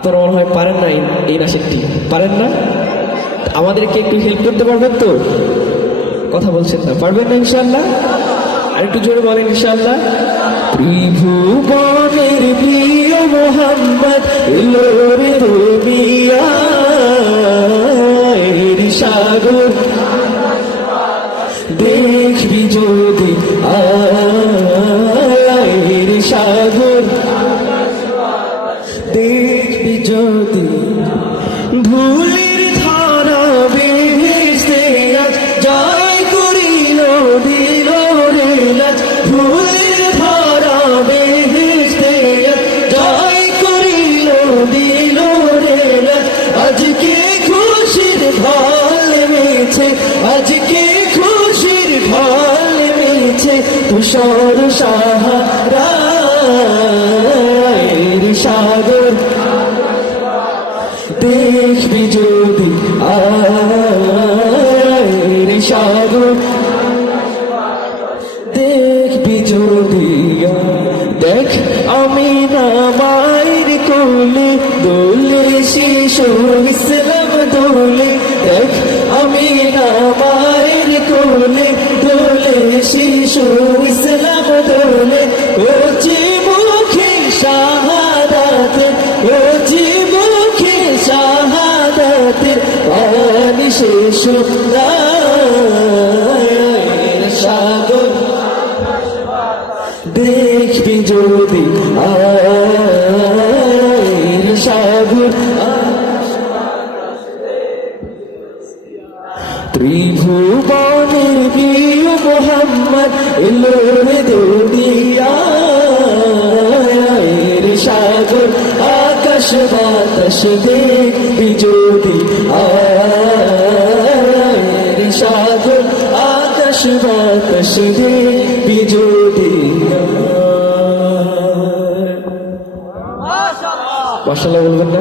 আপনারা মনে হয় পারেন না এই নাচটি, পারেন না? আমাদেরকে একটু হেল্প করতে পারবেন তো? কথা বলছেন না, পারবেন না ইনশাআল্লাহ? আর একটু জোরে বলেন ইনশাআল্লাহ। ত্রিভুবনের প্রিয় মোহাম্মদ এলো রে দুনিয়ার সাগর, দেখবি যদি আয়ের সাগর, দেখবি যদি ধুলির ধারা বেহেশতে আজ জয় করিল দিল রে লাজ, ধুলির ধারা বেহেশতে আজ জয় করিল দিল রে লাজ। আজকে খুশির ঢল নেমেছে, আজকে খুশির ঢল নেমেছে তুষার সাহারার সাগর, দেখবি যদি আয়ের সাগর, দেখবি যদি। দেখ আমি না মায়ের কোলে দোলে শিশু ইসলাম দোলে, দেখ আমি না মায়ের কোলে দোলে শিশু ইসলাম দোলে। ও যে মুখে শাহাদাতের, ও যে মুখে শাহাদাতের পানি শেষ সাগর, দেখবি যদি আয়ের সাগর। ত্রিভুবনের প্রিয় মোহাম্মদ এলো রে দুনিয়ার সাগর, আকাশ বাতাস দেখবি যদি আয়ের সাগর, আকাশ বাতাস দেখবি যদি। মাশাআল্লাহ বলবেন না?